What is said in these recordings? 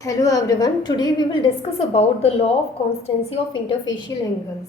Hello everyone. Today we will discuss about the law of constancy of interfacial angles.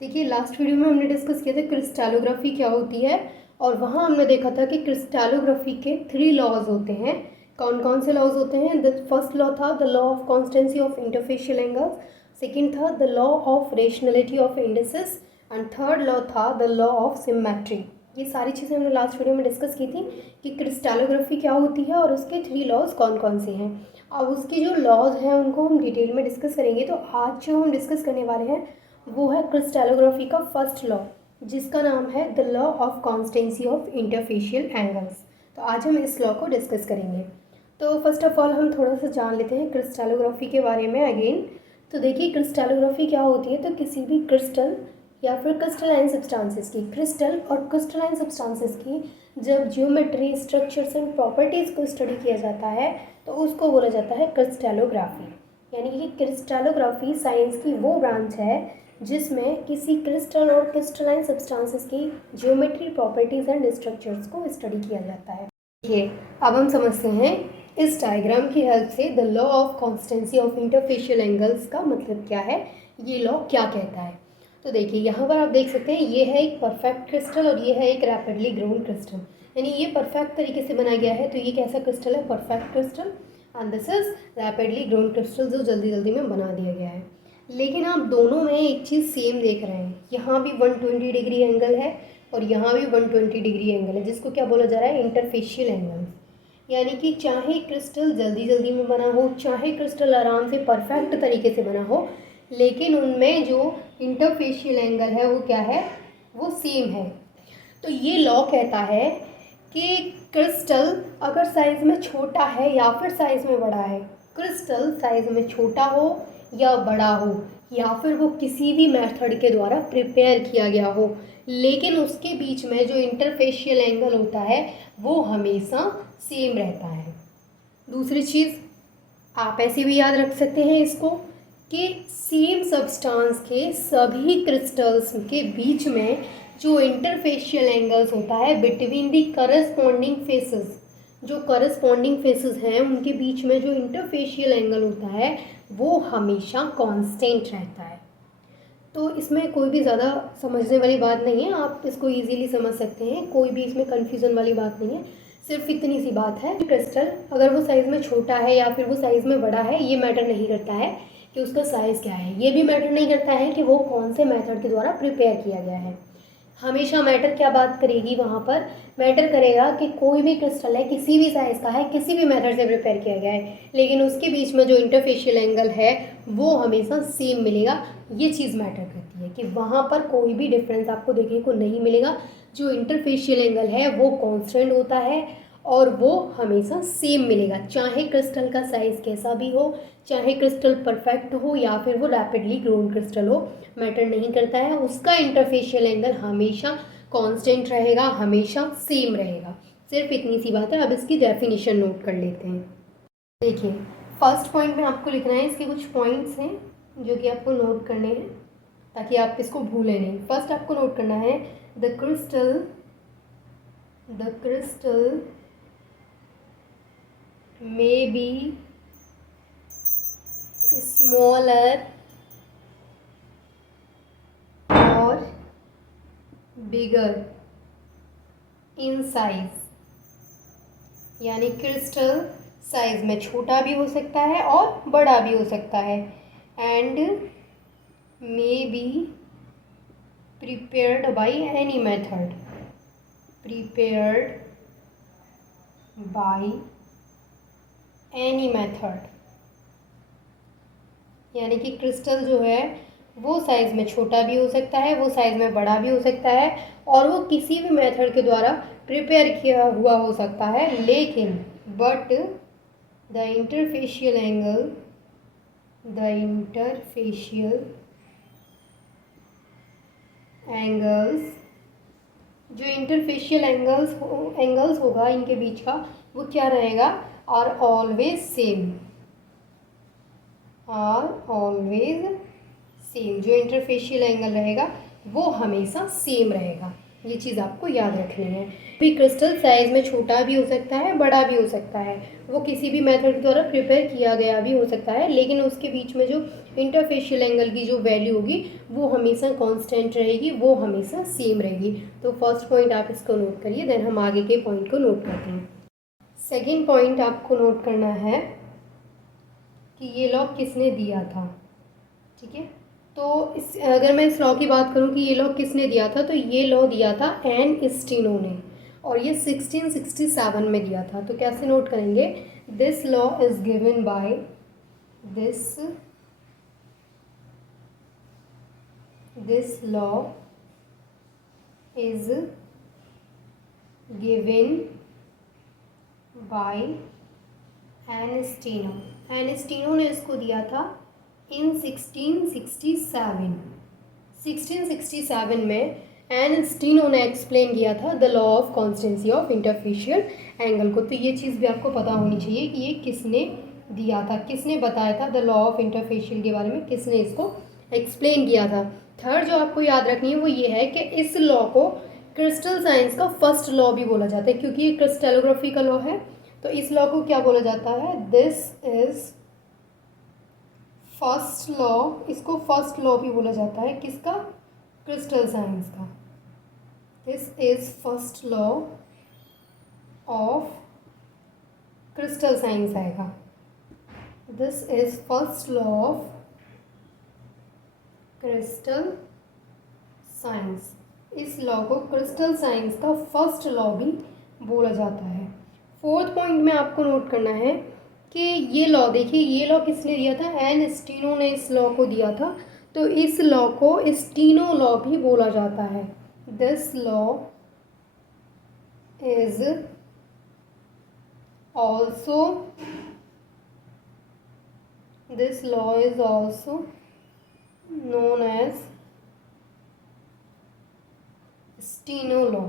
देखिए last video में हमने discuss किया था crystallography क्या होती है और वहाँ हमने देखा था कि क्रिस्टलोग्राफी के 3 लॉज होते हैं. कौन कौन से लॉज होते हैं? द फर्स्ट लॉ था the law of constancy of interfacial angles, second था the law of rationality of indices and third law था द लॉ ऑफ सिमेट्री. ये सारी चीज़ें हमने लास्ट वीडियो में डिस्कस की थी कि क्रिस्टलोग्राफी क्या होती है और उसके 3 लॉज कौन कौन से हैं. अब उसके जो लॉज हैं उनको हम डिटेल में डिस्कस करेंगे. तो आज जो हम डिस्कस करने वाले हैं वो है क्रिस्टलोग्राफी का फर्स्ट लॉ, जिसका नाम है the law of constancy of interfacial angles. तो आज हम इस लॉ को डिस्कस करेंगे. तो फर्स्ट ऑफ ऑल हम थोड़ा सा जान लेते हैं क्रिस्टलोग्राफी के बारे में अगेन. तो देखिए क्रिस्टलोग्राफी क्या होती है. तो किसी भी क्रिस्टल या फिर क्रिस्टलाइन सब्सटेंसेस की, क्रिस्टल और क्रिस्टलाइन सब्सटेंसेस की जब ज्योमेट्री, स्ट्रक्चर्स एंड प्रॉपर्टीज़ को स्टडी किया जाता है तो उसको बोला जाता है क्रिस्टलोग्राफी. यानी कि क्रिस्टलोग्राफी साइंस की वो ब्रांच है जिसमें किसी क्रिस्टल और क्रिस्टलाइन सब्सटेंसेस की ज्योमेट्री, प्रॉपर्टीज़ एंड स्ट्रक्चर्स को स्टडी किया जाता है. देखिए अब हम समझते हैं इस डायग्राम की हेल्प से the law of constancy of interfacial angles का मतलब क्या है, ये लॉ क्या कहता है. तो देखिए यहाँ पर आप देख सकते हैं ये है एक परफेक्ट क्रिस्टल और ये है एक रैपिडली ग्रोन क्रिस्टल. यानी ये परफेक्ट तरीके से बनाया गया है. तो ये कैसा क्रिस्टल है? Perfect crystal. And this is rapidly grown crystal जो जल्दी जल्दी में बना दिया गया है. लेकिन आप दोनों में एक चीज़ सेम देख रहे हैं. यहाँ भी 120 डिग्री एंगल है और यहाँ भी 120 डिग्री एंगल है, जिसको क्या बोला जा रहा है? Interfacial angle. यानी कि चाहे क्रिस्टल जल्दी जल्दी में बना हो, चाहे क्रिस्टल आराम से परफेक्ट तरीके से बना हो, लेकिन उनमें जो इंटरफेशियल एंगल है वो क्या है? वो सेम है. तो ये लॉ कहता है कि क्रिस्टल अगर साइज़ में छोटा है या फिर साइज़ में बड़ा है, क्रिस्टल साइज़ में छोटा हो या बड़ा हो या फिर वो किसी भी मेथड के द्वारा प्रिपेयर किया गया हो, लेकिन उसके बीच में जो इंटरफेशियल एंगल होता है वो हमेशा सेम रहता है. दूसरी चीज़ आप ऐसे भी याद रख सकते हैं इसको कि सेम सब्सटेंस के सभी क्रिस्टल्स के बीच में जो इंटरफेशियल एंगल्स होता है बिटवीन दी करस्पॉन्डिंग फेसेस, जो करस्पॉन्डिंग फेसेस हैं उनके बीच में जो इंटरफेशियल एंगल होता है वो हमेशा कांस्टेंट रहता है. तो इसमें कोई भी ज़्यादा समझने वाली बात नहीं है, आप इसको इजीली समझ सकते हैं, कोई भी इसमें कन्फ्यूज़न वाली बात नहीं है. सिर्फ इतनी सी बात है, क्रिस्टल अगर वो साइज़ में छोटा है या फिर वो साइज़ में बड़ा है ये मैटर नहीं करता है कि उसका साइज़ क्या है. ये भी मैटर नहीं करता है कि वो कौन से मेथड के द्वारा प्रिपेयर किया गया है. हमेशा मैटर क्या बात करेगी वहाँ पर? मैटर करेगा कि कोई भी क्रिस्टल है, किसी भी साइज़ का है, किसी भी मेथड से प्रिपेयर किया गया है, लेकिन उसके बीच में जो इंटरफेशियल एंगल है वो हमेशा सेम मिलेगा. ये चीज़ मैटर करती है कि वहाँ पर कोई भी डिफरेंस आपको देखने को नहीं मिलेगा. जो इंटरफेशियल एंगल है वो कांस्टेंट होता है और वो हमेशा सेम मिलेगा, चाहे क्रिस्टल का साइज़ कैसा भी हो, चाहे क्रिस्टल परफेक्ट हो या फिर वो रैपिडली ग्रोन क्रिस्टल हो, मैटर नहीं करता है. उसका इंटरफेशियल एंगल हमेशा कांस्टेंट रहेगा, हमेशा सेम रहेगा. सिर्फ इतनी सी बात है. अब इसकी डेफिनेशन नोट कर लेते हैं. देखिए फर्स्ट पॉइंट में आपको लिखना है, इसके कुछ पॉइंट्स हैं जो कि आपको नोट करने हैं ताकि आप इसको भूलें नहीं. फर्स्ट आपको नोट करना है the crystal may be smaller or bigger in size. यानी क्रिस्टल साइज में छोटा भी हो सकता है और बड़ा भी हो सकता है. And may be prepared by any method, prepared by any method. यानी कि क्रिस्टल जो है वो साइज़ में छोटा भी हो सकता है, वो साइज़ में बड़ा भी हो सकता है और वो किसी भी मेथड के द्वारा प्रिपेयर किया हुआ हो सकता है, लेकिन बट द इंटरफेशियल एंगल्स जो इंटरफेशियल एंगल्स होगा इनके बीच का वो क्या रहेगा? Are always same. जो इंटरफेशियल एंगल रहेगा वो हमेशा सेम रहेगा. ये चीज़ आपको याद रखनी है। भी क्रिस्टल साइज़ में छोटा भी हो सकता है, बड़ा भी हो सकता है, वो किसी भी मेथड के द्वारा प्रिपेयर किया गया भी हो सकता है, लेकिन उसके बीच में जो इंटरफेशियल एंगल की जो वैल्यू होगी वो हमेशा कांस्टेंट रहेगी, वो हमेशा सेम रहेगी। तो फर्स्ट पॉइंट आप इसको नोट करिए, देन हम आगे के पॉइंट को नोट करते हैं। सेकेंड पॉइंट आपको नोट करना है कि ये लॉ किसने दिया था। ठीक है, तो इस अगर मैं इस लॉ की बात करूं कि ये लॉ किसने दिया था, तो ये लॉ दिया था एन स्टीनो ने, और ये 1667 में दिया था। तो कैसे नोट करेंगे, this law is given by this law is given by an Steno ने इसको दिया था इन 1667 में एन स्टीनो ने एक्सप्लेन किया था the law of constancy of interfacial angle को। तो ये चीज़ भी आपको पता होनी चाहिए कि ये किसने दिया था, किसने बताया था द लॉ ऑफ इंटरफेशियल के बारे में, किसने इसको एक्सप्लेन किया था। थर्ड जो आपको याद रखनी है वो ये है कि इस लॉ को क्रिस्टल साइंस का फर्स्ट लॉ भी बोला जाता है, क्योंकि ये क्रिस्टलोग्राफी का लॉ है। तो इस लॉ को क्या बोला जाता है, दिस इज फर्स्ट लॉ, इसको फर्स्ट लॉ भी बोला जाता है, किसका, क्रिस्टल साइंस का। This is first law of crystal science आएगा, this is first law of crystal science. इस लॉ को क्रिस्टल साइंस का फर्स्ट लॉ भी बोला जाता है। फोर्थ पॉइंट में आपको नोट करना है कि ये लॉ, देखिए ये लॉ किसने दिया था, एन स्टीनो ने इस लॉ को दिया था। तो इस लॉ को स्टीनो लॉ भी बोला जाता है। This law is also known as Steno law,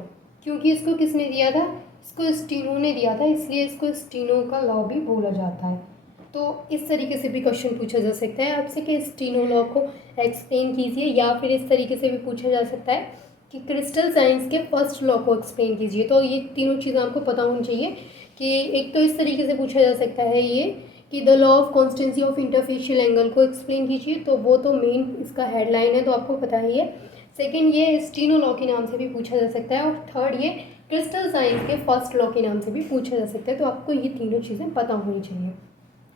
क्योंकि इसको किसने दिया था, इसको स्टीनो ने दिया था, इसलिए इसको स्टीनो का लॉ भी बोला जाता है। तो इस तरीके से भी क्वेश्चन पूछा जा सकता है आपसे कि स्टीनो लॉ को एक्सप्लेन कीजिए, या फिर इस तरीके से भी पूछा जा सकता है कि क्रिस्टल साइंस के फर्स्ट लॉ को एक्सप्लेन कीजिए। तो ये तीनों चीज़ें आपको पता होनी चाहिए कि एक तो इस तरीके से पूछा जा सकता है ये कि the law of constancy of interfacial angle को एक्सप्लेन कीजिए, तो वो तो मेन इसका हेडलाइन है, तो आपको पता ही है। सेकेंड, ये स्टीनो लॉ के नाम से भी पूछा जा सकता है, और थर्ड ये क्रिस्टल साइंस के फर्स्ट लॉ के नाम से भी पूछा जा सकता है। तो आपको ये तीनों चीज़ें पता होनी चाहिए।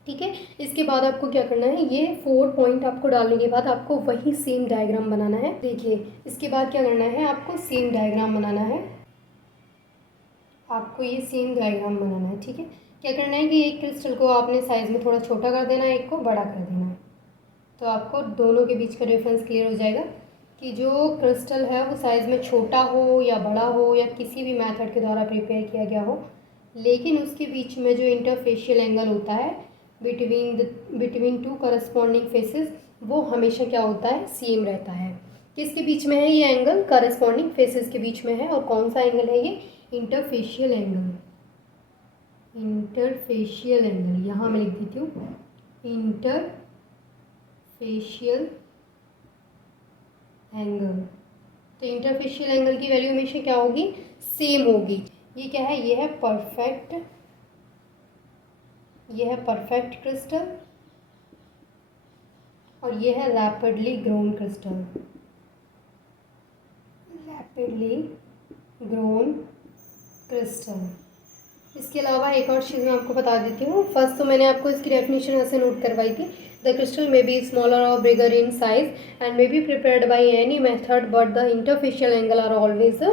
ठीक है, इसके बाद आपको क्या करना है, ये 4 पॉइंट आपको डालने के बाद आपको वही सेम डायग्राम बनाना है। देखिए इसके बाद क्या करना है, आपको सेम डायग्राम बनाना है, आपको ये सेम डायग्राम बनाना है। ठीक है, क्या करना है कि एक क्रिस्टल को आपने साइज़ में थोड़ा छोटा कर देना है, एक को बड़ा कर देना है। तो आपको दोनों के बीच का डिफरेंस क्लियर हो जाएगा कि जो क्रिस्टल है वो साइज़ में छोटा हो या बड़ा हो या किसी भी मेथड के द्वारा प्रिपेयर किया गया हो, लेकिन उसके बीच में जो इंटरफेशियल एंगल होता है बिटवीन टू करस्पॉन्डिंग फेसेस, वो हमेशा क्या होता है, सेम रहता है। किसके बीच में है ये एंगल, करस्पॉन्डिंग फेसेस के बीच में है, और कौन सा एंगल है ये, इंटरफेशियल एंगल यहाँ मैं लिख देती हूँ, इंटरफेशियल एंगल। तो इंटरफेशियल एंगल की वैल्यू हमेशा क्या होगी, सेम होगी। ये क्या है, ये है परफेक्ट क्रिस्टल, और ये है रैपिडली ग्रोन क्रिस्टल। इसके अलावा एक और चीज़ मैं आपको बता देती हूँ। फर्स्ट तो मैंने आपको इसकी डेफिनेशन ऐसे नोट करवाई थी, the crystal may be smaller or bigger in size and may be prepared by any method but the interfacial angle are always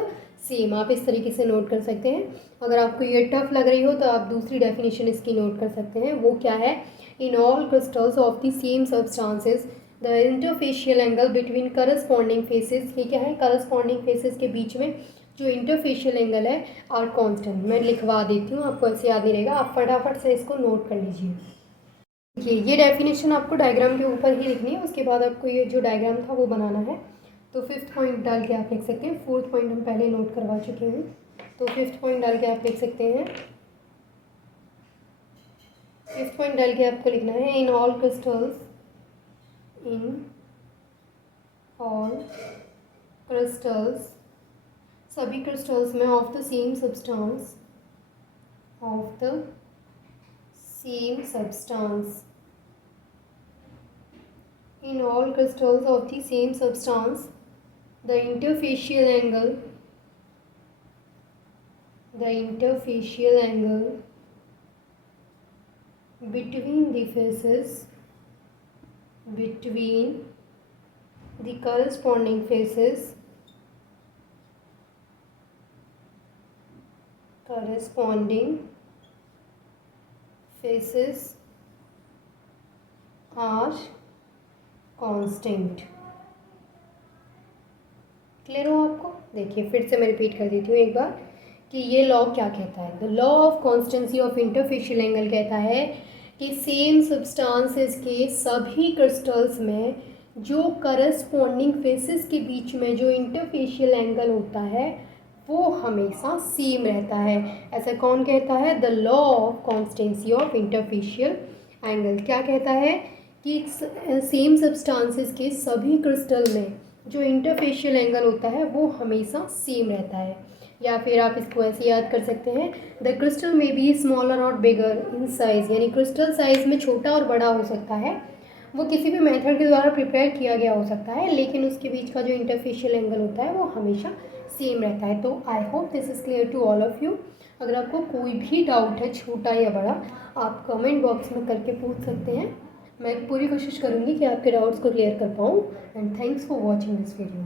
same. आप इस तरीके से नोट कर सकते हैं। अगर आपको ये टफ लग रही हो तो आप दूसरी डेफिनेशन इसकी नोट कर सकते हैं, वो क्या है, in all crystals of the same substances the interfacial angle between corresponding faces. ये क्या है, करस्पॉन्डिंग फेसेस के बीच में जो इंटरफेशियल एंगल है और कांस्टेंट। मैं लिखवा देती हूँ, आपको ऐसे याद नहीं रहेगा, आप फटाफट से इसको नोट कर लीजिए। ये डेफिनेशन आपको डायग्राम के ऊपर ही लिखनी है, उसके बाद आपको ये जो डायग्राम था वो बनाना है। तो फिफ्थ पॉइंट डाल के आप लिख सकते हैं, फोर्थ पॉइंट हम पहले नोट करवा चुके हैं, तो फिफ्थ पॉइंट डाल के आप लिख सकते हैं। फिफ्थ पॉइंट डाल के आपको लिखना है, इन ऑल क्रिस्टल्स सभी क्रिस्टल्स में of the same substance in all crystals of the same substance the interfacial angle between the faces between the corresponding faces are constant. Clear हो आपको? देखिए फिर से मैं रिपीट कर देती हूँ एक बार कि ये लॉ क्या कहता है। The law of constancy of interfacial angle कहता है कि सेम सब्सटेंसेस के सभी क्रिस्टल्स में जो करस्पॉन्डिंग फेसेस के बीच में जो इंटरफेशियल एंगल होता है वो हमेशा सेम रहता है। ऐसा कौन कहता है? The law of constancy of interfacial angle क्या कहता है कि सेम सब्सटेंसेस के सभी क्रिस्टल में जो इंटरफेशियल एंगल होता है वो हमेशा सेम रहता है। या फिर आप इसको ऐसे याद कर सकते हैं, द क्रिस्टल में B smaller or bigger in size, यानी क्रिस्टल साइज़ में छोटा और बड़ा हो सकता है, वो किसी भी मेथड के द्वारा प्रिपेयर किया गया हो सकता है, लेकिन उसके बीच का जो इंटरफेशियल एंगल होता है वो हमेशा सेम रहता है। तो I hope this is clear to all of you. अगर आपको कोई भी डाउट है छोटा या बड़ा, आप कमेंट बॉक्स में करके पूछ सकते हैं। मैं पूरी कोशिश करूँगी कि आपके डाउट्स को क्लियर कर पाऊँ। And thanks for watching this video.